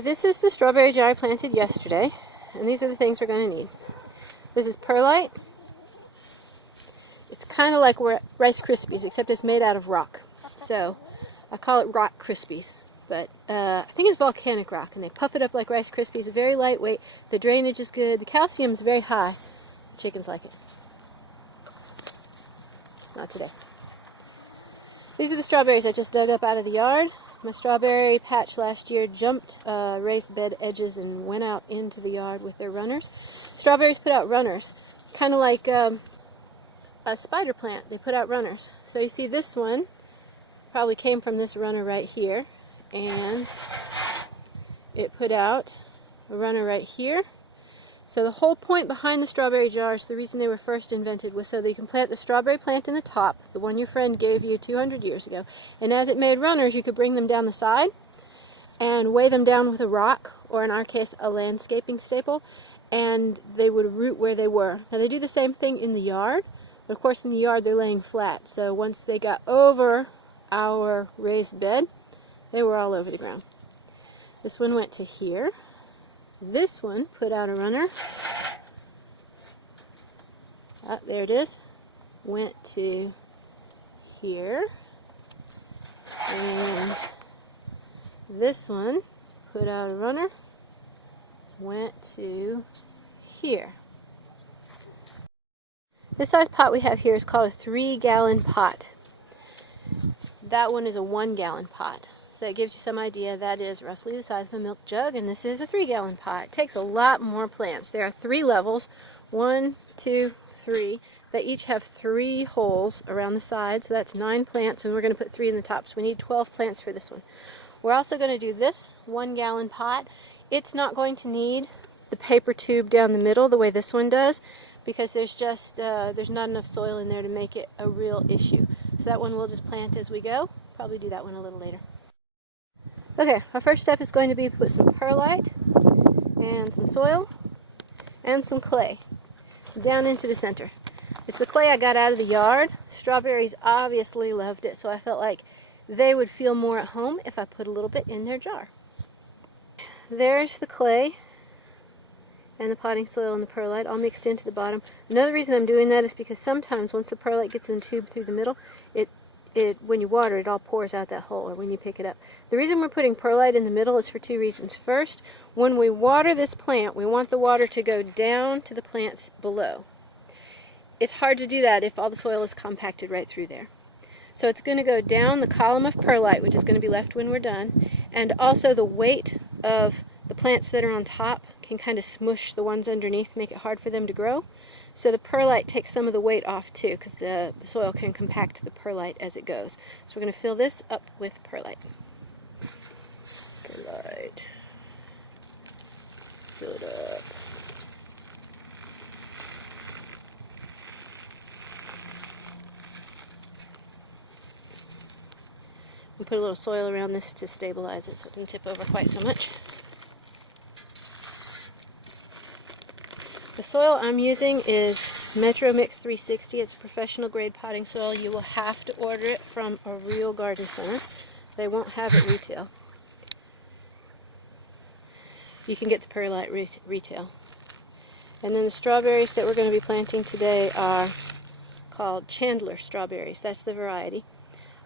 This is the strawberry jar I planted yesterday, and these are the things we're going to need. This is perlite. It's kind of like Rice Krispies, except it's made out of rock. So I call it Rock Krispies, but I think it's volcanic rock, and they puff it up like Rice Krispies. It's very lightweight. The drainage is good. The calcium is very high. The chickens like it. Not today. These are the strawberries I just dug up out of the yard. My strawberry patch last year jumped raised bed edges and went out into the yard with their runners. Strawberries put out runners, kind of like a spider plant. They put out runners. So you see this one probably came from this runner right here, and it put out a runner right here. So the whole point behind the strawberry jars, the reason they were first invented, was so that you can plant the strawberry plant in the top, the one your friend gave you 200 years ago, and as it made runners, you could bring them down the side and weigh them down with a rock, or in our case, a landscaping staple, and they would root where they were. Now they do the same thing in the yard, but of course in the yard they're laying flat, so once they got over our raised bed, they were all over the ground. This one went to here. This one put out a runner. There it is. Went to here. And this one put out a runner. Went to here. This size pot we have here is called a 3-gallon pot. That one is a 1-gallon pot. So that gives you some idea. That is roughly the size of a milk jug, and this is a 3-gallon pot. It takes a lot more plants. There are 3 levels, 1, 2, 3. They each have 3 holes around the side, so that's 9 plants, and we're going to put 3 in the top, so we need 12 plants for this one. We're also going to do this 1-gallon pot. It's not going to need the paper tube down the middle the way this one does, because there's not enough soil in there to make it a real issue. So that one we'll just plant as we go. Probably do that one a little later. Okay, our first step is going to be to put some perlite and some soil and some clay down into the center. It's the clay I got out of the yard. Strawberries obviously loved it, so I felt like they would feel more at home if I put a little bit in their jar. There's the clay and the potting soil and the perlite all mixed into the bottom. Another reason I'm doing that is because sometimes once the perlite gets in the tube through the middle, when you water it all pours out that hole, or when you pick it up. The reason we're putting perlite in the middle is for 2 reasons. First, when we water this plant, we want the water to go down to the plants below. It's hard to do that if all the soil is compacted right through there. So it's going to go down the column of perlite, which is going to be left when we're done, and also the weight of the plants that are on top can kind of smush the ones underneath, make it hard for them to grow. So the perlite takes some of the weight off too, because the soil can compact the perlite as it goes. So we're going to fill this up with perlite. Perlite. Fill it up. We put a little soil around this to stabilize it so it doesn't tip over quite so much. The soil I'm using is Metro Mix 360. It's professional grade potting soil. You will have to order it from a real garden center. They won't have it retail. You can get the perlite retail. And then the strawberries that we're going to be planting today are called Chandler strawberries. That's the variety.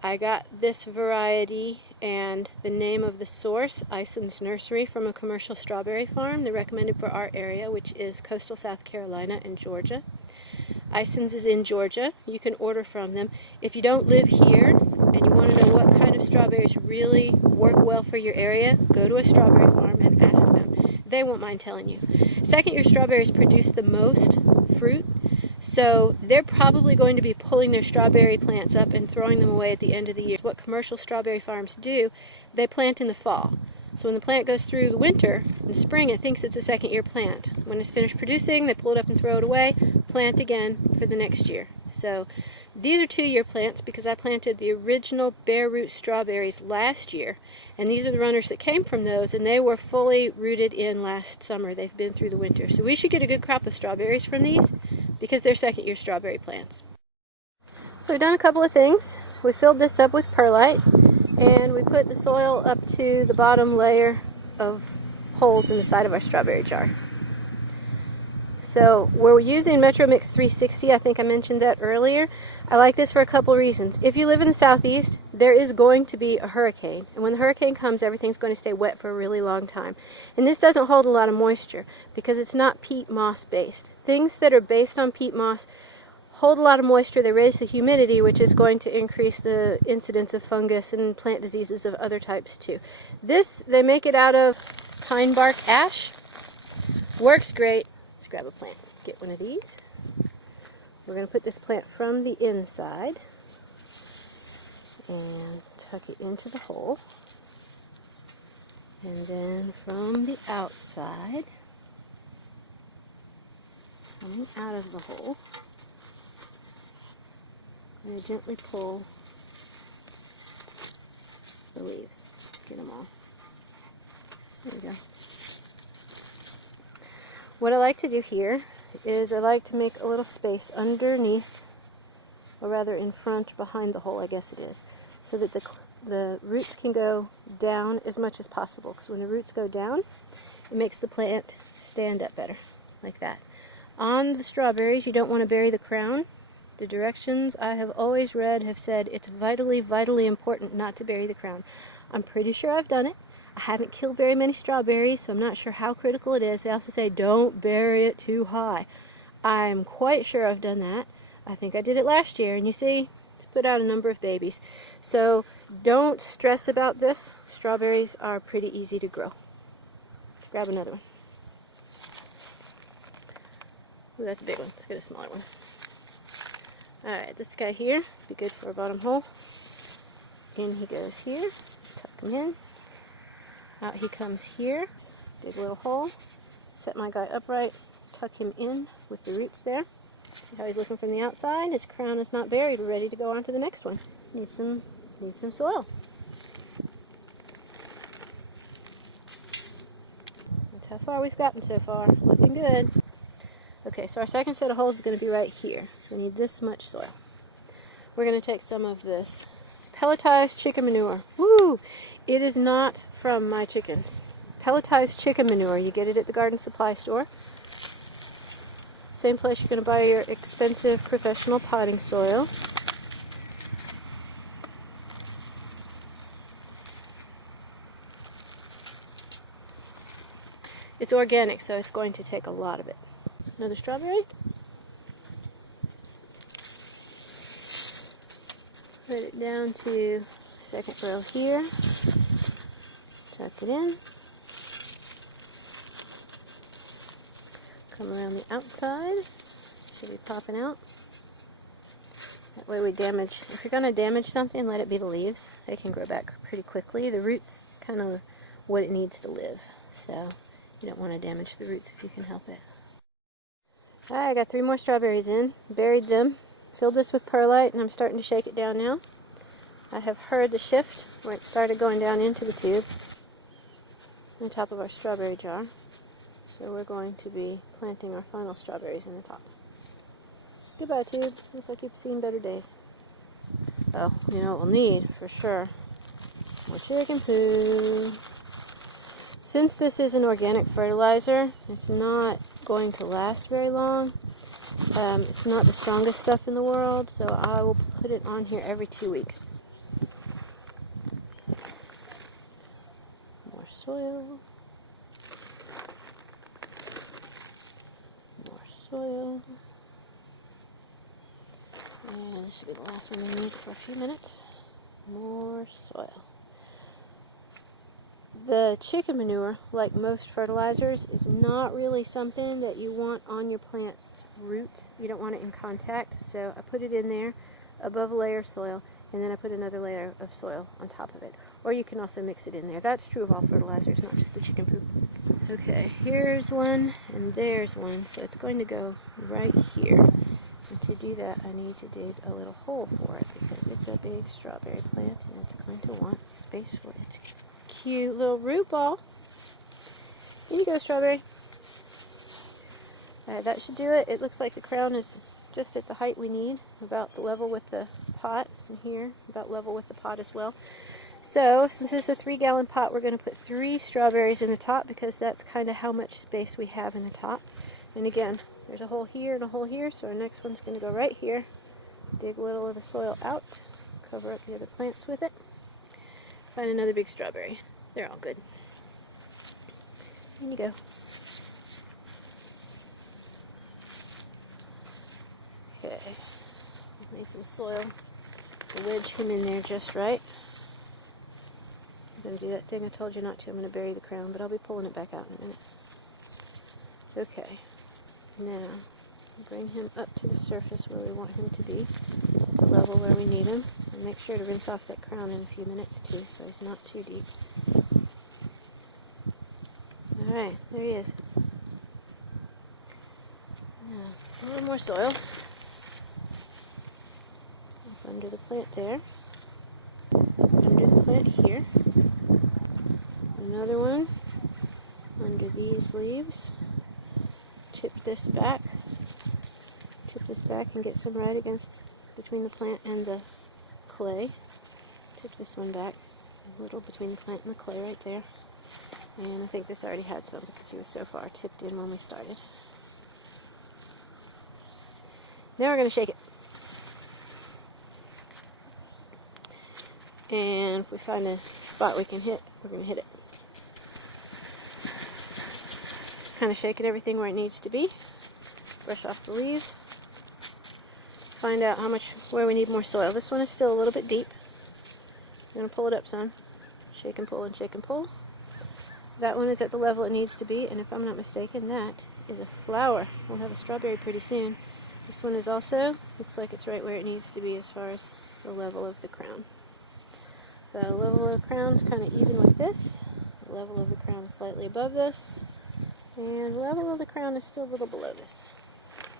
I got this variety and the name of the source, Ison's Nursery, from a commercial strawberry farm. They're recommended for our area, which is coastal South Carolina and Georgia. Ison's is in Georgia. You can order from them. If you don't live here and you want to know what kind of strawberries really work well for your area, go to a strawberry farm and ask them. They won't mind telling you. Second-year strawberries produce the most fruit, so they're probably going to be pulling their strawberry plants up and throwing them away at the end of the year. What commercial strawberry farms do, they plant in the fall. So when the plant goes through the winter, in the spring it thinks it's a second-year plant. When it's finished producing, they pull it up and throw it away, plant again for the next year. So these are 2-year plants because I planted the original bare root strawberries last year, and these are the runners that came from those, and they were fully rooted in last summer. They've been through the winter. So we should get a good crop of strawberries from these because they're second-year strawberry plants. So we've done a couple of things. We filled this up with perlite, and we put the soil up to the bottom layer of holes in the side of our strawberry jar. So we're using Metro Mix 360. I think I mentioned that earlier. I like this for a couple reasons. If you live in the southeast, there is going to be a hurricane. And when the hurricane comes, everything's going to stay wet for a really long time. And this doesn't hold a lot of moisture because it's not peat moss based. Things that are based on peat moss hold a lot of moisture. They raise the humidity, which is going to increase the incidence of fungus and plant diseases of other types too. This, they make it out of pine bark ash. Works great. Let's grab a plant. Get one of these. We're going to put this plant from the inside and tuck it into the hole. And then from the outside, coming out of the hole, I'm going to gently pull the leaves. Get them all. There we go. What I like to do here is I like to make a little space underneath, or rather in front, behind the hole, I guess it is, so that the roots can go down as much as possible, because when the roots go down, it makes the plant stand up better, like that. On the strawberries, you don't want to bury the crown. The directions I have always read have said it's vitally, vitally important not to bury the crown. I'm pretty sure I've done it. I haven't killed very many strawberries, so I'm not sure how critical it is. They also say don't bury it too high. I'm quite sure I've done that. I think I did it last year, and you see, it's put out a number of babies. So don't stress about this. Strawberries are pretty easy to grow. Let's grab another one. Ooh, that's a big one. Let's get a smaller one. Alright, this guy here, be good for a bottom hole. In he goes here, tuck him in. Out he comes here, dig a little hole, set my guy upright, tuck him in with the roots there. See how he's looking from the outside? His crown is not buried. We're ready to go on to the next one. Needs some soil. That's how far we've gotten so far. Looking good. Okay, so our second set of holes is going to be right here. So we need this much soil. We're going to take some of this pelletized chicken manure. Woo! It is not from my chickens. Pelletized chicken manure. You get it at the garden supply store. Same place you're going to buy your expensive professional potting soil. It's organic, so it's going to take a lot of it. Another strawberry. Put it down to second row here. Tuck it in. Come around the outside. Should be popping out. That way we damage, if you're going to damage something, let it be the leaves. They can grow back pretty quickly. The roots kind of what it needs to live. So you don't want to damage the roots if you can help it. Alright, I got 3 more strawberries in. Buried them. Filled this with perlite, and I'm starting to shake it down now. I have heard the shift where it started going down into the tube on top of our strawberry jar. So we're going to be planting our final strawberries in the top. Goodbye, tube. Looks like you've seen better days. Oh, you know what we'll need for sure? More chicken poo. Since this is an organic fertilizer, it's not going to last very long. It's not the strongest stuff in the world, so I will put it on here every 2 weeks. More soil. More soil. And this should be the last one we need for a few minutes. More soil. The chicken manure, like most fertilizers, is not really something that you want on your plant's roots. You don't want it in contact, so I put it in there above a layer of soil, and then I put another layer of soil on top of it. Or you can also mix it in there. That's true of all fertilizers, not just the chicken poop. Okay, here's one, and there's one, so it's going to go right here. And to do that, I need to dig a little hole for it, because it's a big strawberry plant, and it's going to want space for it. Cute little root ball. Here you go, strawberry. That should do it. It looks like the crown is just at the height we need, about the level with the pot, and here, about level with the pot as well. So, since this is a 3-gallon pot, we're going to put 3 strawberries in the top because that's kind of how much space we have in the top. And again, there's a hole here and a hole here, so our next one's going to go right here. Dig a little of the soil out, cover up the other plants with it. Find another big strawberry. They're all good. In you go. Okay, made some soil to wedge him in there just right. I'm going to do that thing I told you not to. I'm going to bury the crown, but I'll be pulling it back out in a minute. Okay, now bring him up to the surface where we want him to be, the level where we need him. And make sure to rinse off that crown in a few minutes too, so he's not too deep. Alright, there he is. Now, a little more soil. Under the plant there. Under the plant here. Another one under these leaves. Tip this back. Tip this back and get some right against between the plant and the clay. Tip this one back a little between the plant and the clay right there. And I think this already had some because he was so far tipped in when we started. Now we're going to shake it. And if we find a spot we can hit, we're going to hit it. Kind of shaking everything where it needs to be. Brush off the leaves. Find out where we need more soil. This one is still a little bit deep. I'm going to pull it up some. Shake and pull and shake and pull. That one is at the level it needs to be, and if I'm not mistaken, that is a flower. We'll have a strawberry pretty soon. This one is also, looks like it's right where it needs to be as far as the level of the crown. So the level of the crown is kind of even with this. The level of the crown is slightly above this. And the level of the crown is still a little below this.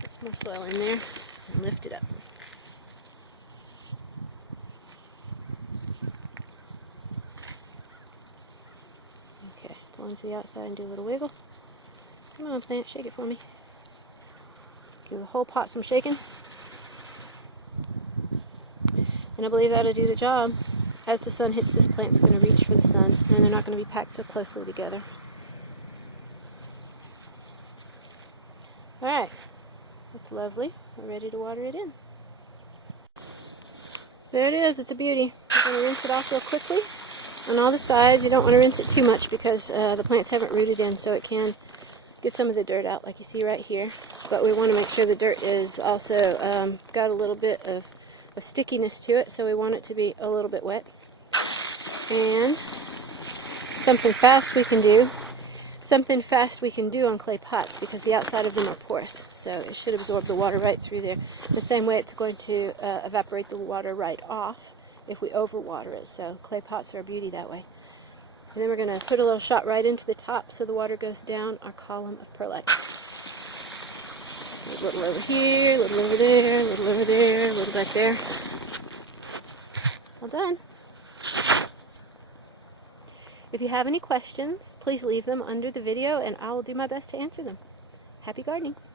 Put some more soil in there and lift it up. Okay, pull into the outside and do a little wiggle. Come on, plant, shake it for me. Give the whole pot some shaking. And I believe that'll do the job. As the sun hits, this plant's going to reach for the sun, and they're not going to be packed so closely together. Alright, that's lovely. We're ready to water it in. There it is, it's a beauty. I'm going to rinse it off real quickly. On all the sides, you don't want to rinse it too much because the plants haven't rooted in, so it can get some of the dirt out like you see right here. But we want to make sure the dirt is also got a little bit of a stickiness to it, so we want it to be a little bit wet. And something fast we can do on clay pots because the outside of them are porous, so it should absorb the water right through there. The same way it's going to evaporate the water right off if we overwater it, so clay pots are a beauty that way. And then we're going to put a little shot right into the top so the water goes down our column of perlite. A little over here, a little over there, a little over there, a little back there. All done. If you have any questions, please leave them under the video and I will do my best to answer them. Happy gardening!